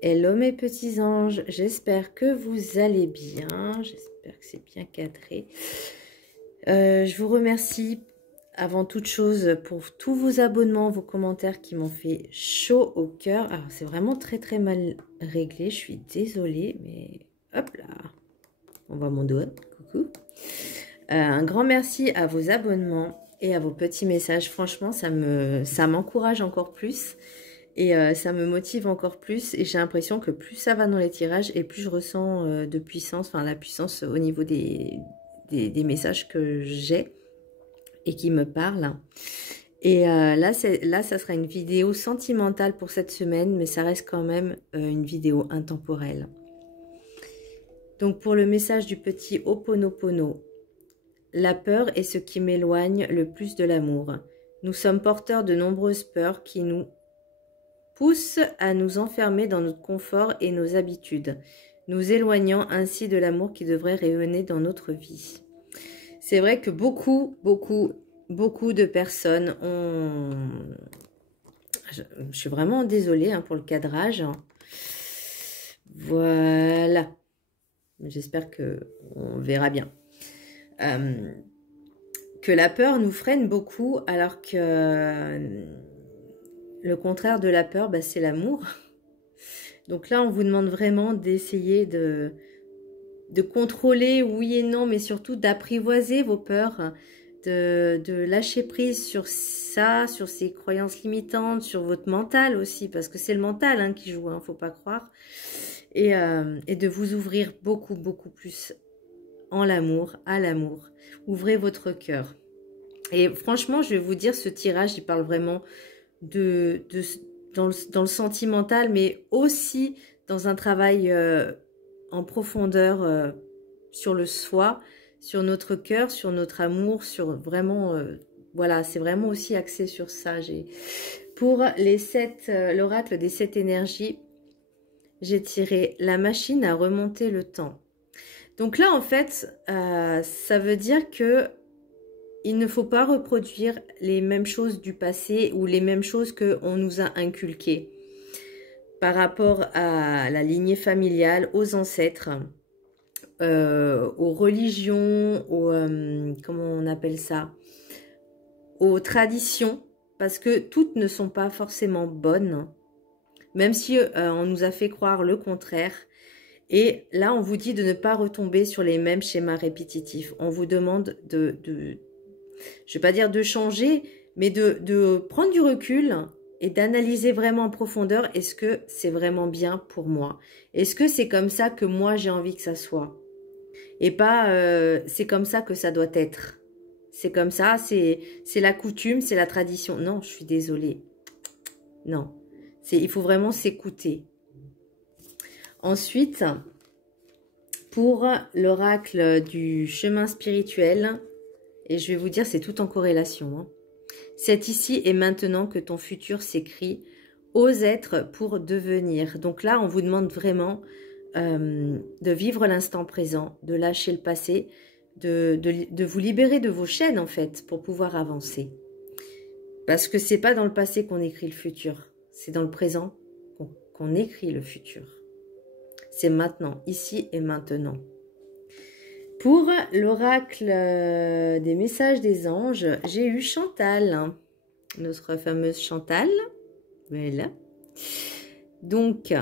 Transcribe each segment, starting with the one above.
Hello mes petits anges, j'espère que vous allez bien, j'espère que c'est bien cadré. Je vous remercie avant toute chose pour tous vos abonnements, vos commentaires qui m'ont fait chaud au cœur. Alors c'est vraiment très mal réglé, je suis désolée, mais hop là, on voit mon doigt, coucou. Un grand merci à vos abonnements et à vos petits messages, franchement ça m'encourage encore plus. Et ça me motive encore plus et j'ai l'impression que plus ça va dans les tirages et plus je ressens de puissance, enfin la puissance au niveau des messages que j'ai et qui me parlent. Et là, ça sera une vidéo sentimentale pour cette semaine, mais ça reste quand même une vidéo intemporelle. Donc pour le message du petit Ho'oponopono, la peur est ce qui m'éloigne le plus de l'amour. Nous sommes porteurs de nombreuses peurs qui nous pousse à nous enfermer dans notre confort et nos habitudes, nous éloignant ainsi de l'amour qui devrait rayonner dans notre vie. C'est vrai que beaucoup de personnes ont... Je suis vraiment désolée pour le cadrage. Voilà. J'espère qu'on verra bien. Que la peur nous freine beaucoup alors que... Le contraire de la peur, c'est l'amour. Donc là, on vous demande vraiment d'essayer de contrôler, oui et non, mais surtout d'apprivoiser vos peurs, de lâcher prise sur ça, sur ces croyances limitantes, sur votre mental aussi, parce que c'est le mental qui joue, faut pas croire. Et de vous ouvrir beaucoup plus en l'amour, à l'amour. Ouvrez votre cœur. Et franchement, je vais vous dire, ce tirage, il parle vraiment dans le sentimental, mais aussi dans un travail en profondeur sur le soi, sur notre cœur, sur notre amour, sur vraiment, voilà, c'est vraiment aussi axé sur ça. Pour l'oracle des 7 énergies, j'ai tiré la machine à remonter le temps. Donc là, en fait, ça veut dire que il ne faut pas reproduire les mêmes choses du passé ou les mêmes choses qu'on nous a inculquées par rapport à la lignée familiale, aux ancêtres, aux religions, comment on appelle ça, aux traditions, parce que toutes ne sont pas forcément bonnes, même si on nous a fait croire le contraire. Et là, on vous dit de ne pas retomber sur les mêmes schémas répétitifs. On vous demande je ne vais pas dire de changer, mais de prendre du recul et d'analyser vraiment en profondeur, est-ce que c'est vraiment bien pour moi? Est-ce que c'est comme ça que moi j'ai envie que ça soit? Et pas c'est comme ça que ça doit être. C'est comme ça, c'est la coutume, c'est la tradition. Non, je suis désolée. Non, il faut vraiment s'écouter. Ensuite, pour l'oracle du chemin spirituel, et je vais vous dire, c'est tout en corrélation. C'est ici et maintenant que ton futur s'écrit. Ose être pour devenir. Donc là, on vous demande vraiment de vivre l'instant présent, de lâcher le passé, de vous libérer de vos chaînes, en fait, pour pouvoir avancer. Parce que c'est pas dans le passé qu'on écrit le futur. C'est dans le présent qu'on écrit le futur. C'est maintenant, ici et maintenant. Pour l'oracle des messages des anges, j'ai eu Chantal, notre fameuse Chantal. Voilà. Donc,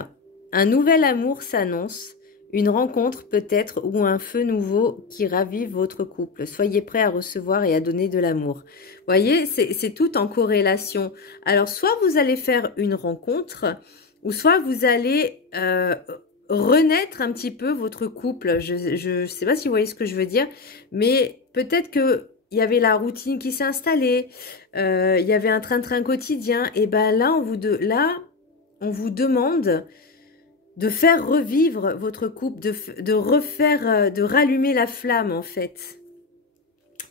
un nouvel amour s'annonce, une rencontre peut-être ou un feu nouveau qui ravive votre couple. Soyez prêts à recevoir et à donner de l'amour. Vous voyez, c'est tout en corrélation. Alors, soit vous allez faire une rencontre, ou soit vous allez... renaître un petit peu votre couple. Je sais pas si vous voyez ce que je veux dire, mais peut-être que il y avait la routine qui s'est installée, il y avait un train-train quotidien, et ben là on vous demande de faire revivre votre couple, de rallumer la flamme en fait,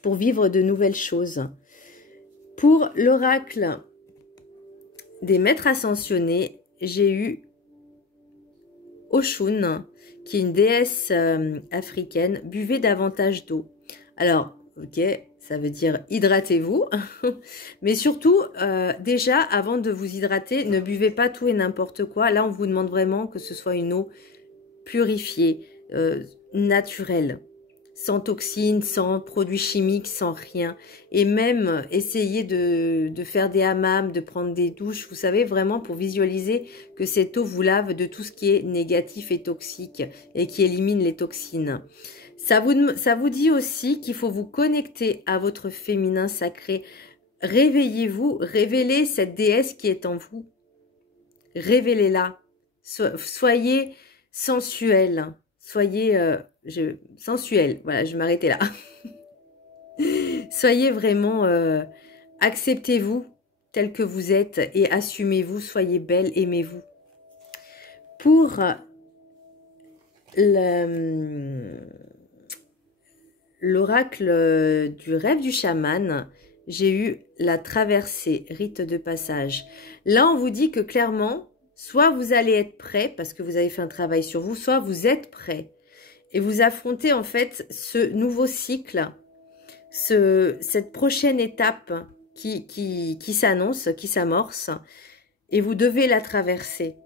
pour vivre de nouvelles choses. Pour l'oracle des maîtres ascensionnés, j'ai eu Oshun, qui est une déesse africaine. Buvez davantage d'eau. Alors, ok, Ça veut dire hydratez-vous. Mais surtout, déjà, avant de vous hydrater, ne buvez pas tout et n'importe quoi. Là, on vous demande vraiment que ce soit une eau purifiée, naturelle, sans toxines, sans produits chimiques, sans rien. Et même, essayez de faire des hammams, de prendre des douches, vous savez, vraiment pour visualiser que cette eau vous lave de tout ce qui est négatif et toxique et qui élimine les toxines. Ça vous dit aussi qu'il faut vous connecter à votre féminin sacré. Réveillez-vous, révélez cette déesse qui est en vous. Révélez-la. Soyez sensuel. Soyez sensuel. Voilà, je vais m'arrêter là. Soyez vraiment... acceptez-vous tel que vous êtes et assumez-vous. Soyez belle, aimez-vous. Pour l'oracle du rêve du chaman, j'ai eu la traversée, rite de passage. Là, on vous dit que clairement, soit vous allez être prêt parce que vous avez fait un travail sur vous, soit vous êtes prêt. Et vous affrontez en fait ce nouveau cycle, cette prochaine étape qui s'annonce, qui s'amorce. Et vous devez la traverser.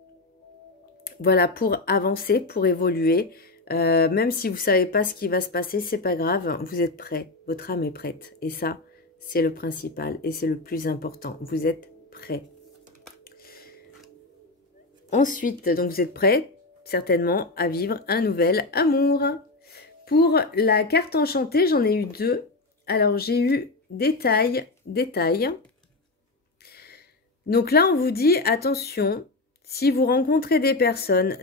Voilà, pour avancer, pour évoluer. Même si vous ne savez pas ce qui va se passer, c'est pas grave, vous êtes prêt, votre âme est prête. Et ça, c'est le principal et c'est le plus important. Vous êtes prêt. Ensuite, donc vous êtes prêt, certainement, à vivre un nouvel amour. Pour la carte enchantée, j'en ai eu deux. Alors, j'ai eu détail. Donc là, on vous dit, attention, si vous rencontrez des personnes,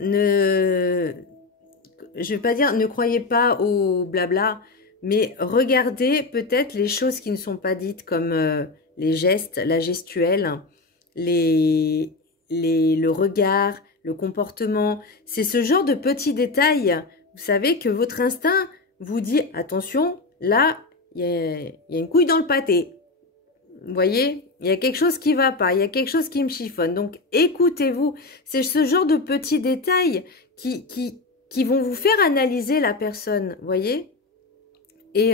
je vais pas dire ne croyez pas au blabla, mais regardez peut-être les choses qui ne sont pas dites comme les gestes, la gestuelle, le regard, le comportement. C'est ce genre de petits détails. Vous savez que votre instinct vous dit attention, là, il y a une couille dans le pâté. Vous voyez, il y a quelque chose qui va pas, il y a quelque chose qui me chiffonne. Donc, écoutez-vous. C'est ce genre de petits détails qui vont vous faire analyser la personne, vous voyez. Et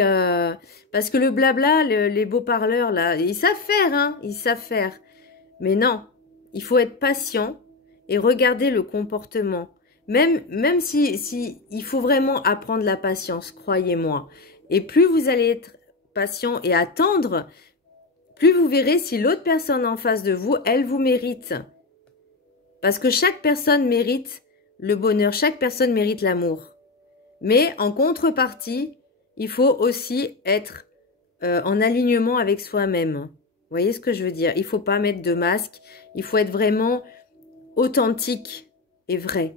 parce que le blabla, les beaux parleurs, là, ils savent faire, hein, ils savent faire. Mais non, il faut être patient et regarder le comportement. Même si il faut vraiment apprendre la patience, croyez-moi. Et plus vous allez être patient et attendre, plus vous verrez si l'autre personne en face de vous, elle vous mérite. Parce que chaque personne mérite le bonheur, chaque personne mérite l'amour. Mais en contrepartie, il faut aussi être en alignement avec soi-même. Vous voyez ce que je veux dire? Il ne faut pas mettre de masque, il faut être vraiment authentique et vrai.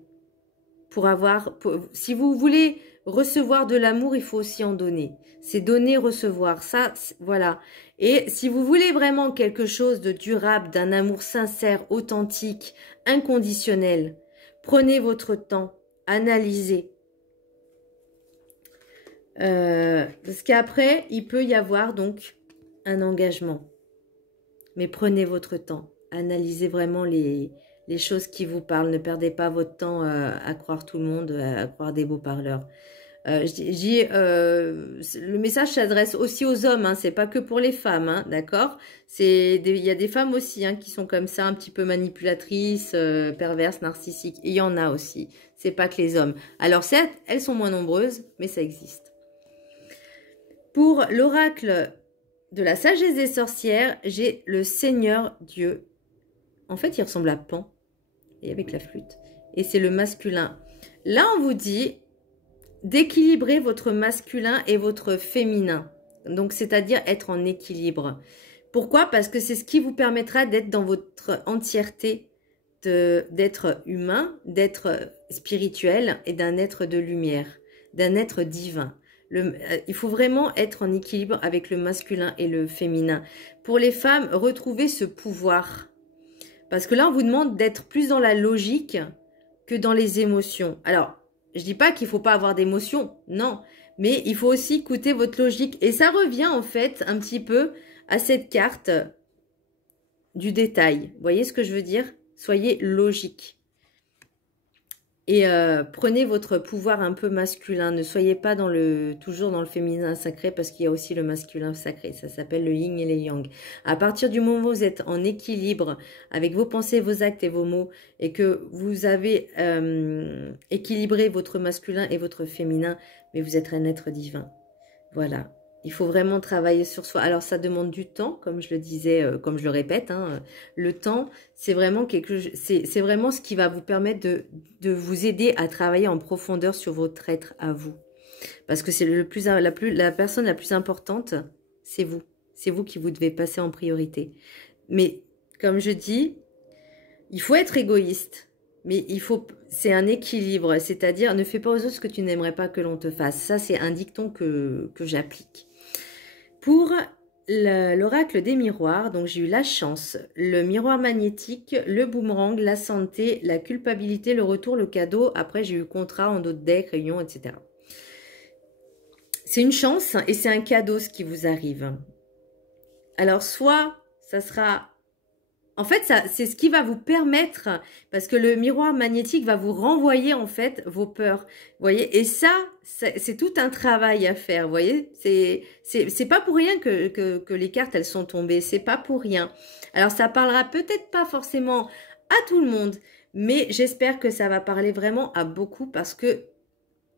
Si vous voulez recevoir de l'amour, il faut aussi en donner. C'est donner, recevoir. Ça, voilà. Et si vous voulez vraiment quelque chose de durable, d'un amour sincère, authentique, inconditionnel, prenez votre temps, analysez. Parce qu'après, il peut y avoir donc un engagement. Mais prenez votre temps. Analysez vraiment les choses qui vous parlent. Ne perdez pas votre temps à croire tout le monde, à croire des beaux parleurs. Le message s'adresse aussi aux hommes, hein, c'est pas que pour les femmes, hein, d'accord? Il y a des femmes aussi hein, qui sont comme ça, un petit peu manipulatrices, perverses, narcissiques. Il y en a aussi, c'est pas que les hommes. Alors certes, elles sont moins nombreuses, mais ça existe. Pour l'oracle de la sagesse des sorcières, j'ai le Seigneur Dieu. En fait, il ressemble à Pan, et avec la flûte. Et c'est le masculin. Là, on vous dit d'équilibrer votre masculin et votre féminin. Donc, c'est-à-dire être en équilibre. Pourquoi? Parce que c'est ce qui vous permettra d'être dans votre entièreté, d'être humain, d'être spirituel et d'un être de lumière, d'un être divin. Il faut vraiment être en équilibre avec le masculin et le féminin. Pour les femmes, retrouvez ce pouvoir. Parce que là, on vous demande d'être plus dans la logique que dans les émotions. Alors, je dis pas qu'il faut pas avoir d'émotions, non. Mais il faut aussi écouter votre logique. Et ça revient en fait un petit peu à cette carte du détail. Vous voyez ce que je veux dire? Soyez logique. Et prenez votre pouvoir un peu masculin. Ne soyez pas toujours dans le féminin sacré parce qu'il y a aussi le masculin sacré. Ça s'appelle le yin et le yang. À partir du moment où vous êtes en équilibre avec vos pensées, vos actes et vos mots et que vous avez équilibré votre masculin et votre féminin, mais vous êtes un être divin. Voilà. Il faut vraiment travailler sur soi. Alors, ça demande du temps, comme je le disais, comme je le répète. Hein. Le temps, c'est vraiment c'est vraiment ce qui va vous permettre de vous aider à travailler en profondeur sur votre être à vous. Parce que c'est la personne la plus importante, c'est vous. C'est vous qui vous devez passer en priorité. Mais, comme je dis, il faut être égoïste. Mais c'est un équilibre. C'est-à-dire, ne fais pas aux autres ce que tu n'aimerais pas que l'on te fasse. Ça, c'est un dicton que j'applique. Pour l'oracle des miroirs, donc j'ai eu la chance, le miroir magnétique, le boomerang, la santé, la culpabilité, le retour, le cadeau. Après, j'ai eu contrat, en d'autres decks, réunion, etc. C'est une chance et c'est un cadeau ce qui vous arrive. Alors, soit ça sera... En fait, c'est ce qui va vous permettre, parce que le miroir magnétique va vous renvoyer en fait vos peurs, vous voyez. Et ça, c'est tout un travail à faire, vous voyez. C'est pas pour rien que les cartes elles sont tombées, c'est pas pour rien. Alors ça parlera peut-être pas forcément à tout le monde, mais j'espère que ça va parler vraiment à beaucoup parce que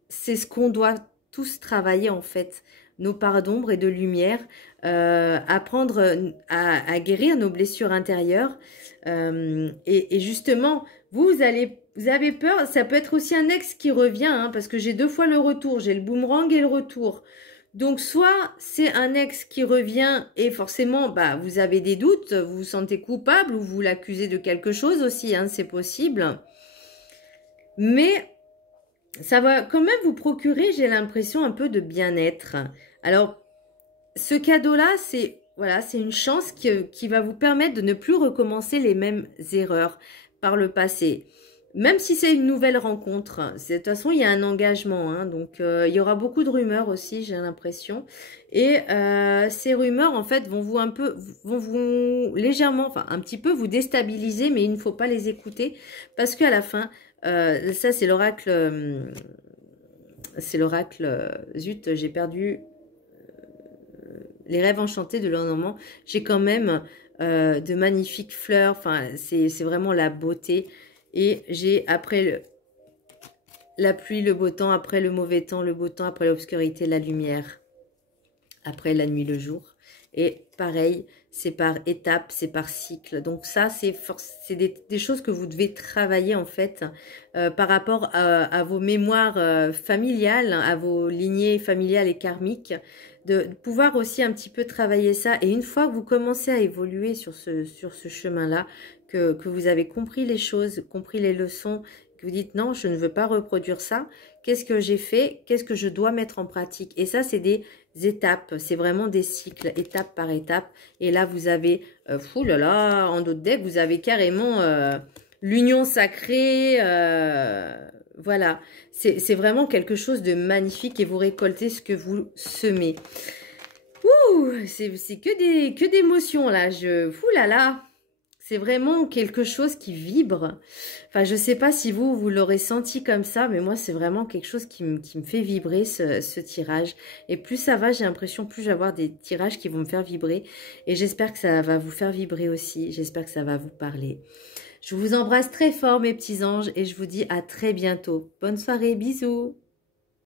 c'est ce qu'on doit tous travailler en fait. Nos parts d'ombre et de lumière, apprendre à guérir nos blessures intérieures. Et justement, vous avez peur, ça peut être aussi un ex qui revient, hein, parce que j'ai 2 fois le retour, j'ai le boomerang et le retour. Donc, soit c'est un ex qui revient et forcément, bah, vous avez des doutes, vous vous sentez coupable ou vous l'accusez de quelque chose aussi, hein, c'est possible. Mais ça va quand même vous procurer, j'ai l'impression, un peu de bien-être. Alors, ce cadeau-là, c'est une chance qui va vous permettre de ne plus recommencer les mêmes erreurs par le passé. Même si c'est une nouvelle rencontre, de toute façon, il y a un engagement. Hein, donc, il y aura beaucoup de rumeurs aussi, j'ai l'impression. Et ces rumeurs, en fait, vont vous légèrement, enfin, un petit peu vous déstabiliser, mais il ne faut pas les écouter. Parce qu'à la fin, ça, c'est l'oracle... zut, j'ai perdu... Les rêves enchantés de Lenormand, j'ai quand même de magnifiques fleurs. Enfin, c'est vraiment la beauté. Et j'ai après la pluie, le beau temps, après le mauvais temps, le beau temps, après l'obscurité, la lumière, après la nuit, le jour. Et pareil, c'est par étapes, c'est par cycle. Donc ça, c'est des choses que vous devez travailler en fait par rapport à vos mémoires familiales, à vos lignées familiales et karmiques. De pouvoir aussi un petit peu travailler ça. Et une fois que vous commencez à évoluer sur ce chemin-là, que vous avez compris les choses, compris les leçons, que vous dites non, je ne veux pas reproduire ça, qu'est-ce que j'ai fait, qu'est-ce que je dois mettre en pratique. Et ça, c'est des étapes, c'est vraiment des cycles, étape par étape. Et là, vous avez, fou là là, en d'autres decks, vous avez carrément l'union sacrée, voilà, c'est vraiment quelque chose de magnifique et vous récoltez ce que vous semez. Ouh, c'est que d'émotions là. Ouh là là, c'est vraiment quelque chose qui vibre. Enfin, je sais pas si vous l'aurez senti comme ça, mais moi c'est vraiment quelque chose qui me fait vibrer ce tirage. Et plus ça va, j'ai l'impression plus je vais avoir des tirages qui vont me faire vibrer. Et j'espère que ça va vous faire vibrer aussi. J'espère que ça va vous parler. Je vous embrasse très fort mes petits anges et je vous dis à très bientôt. Bonne soirée, bisous.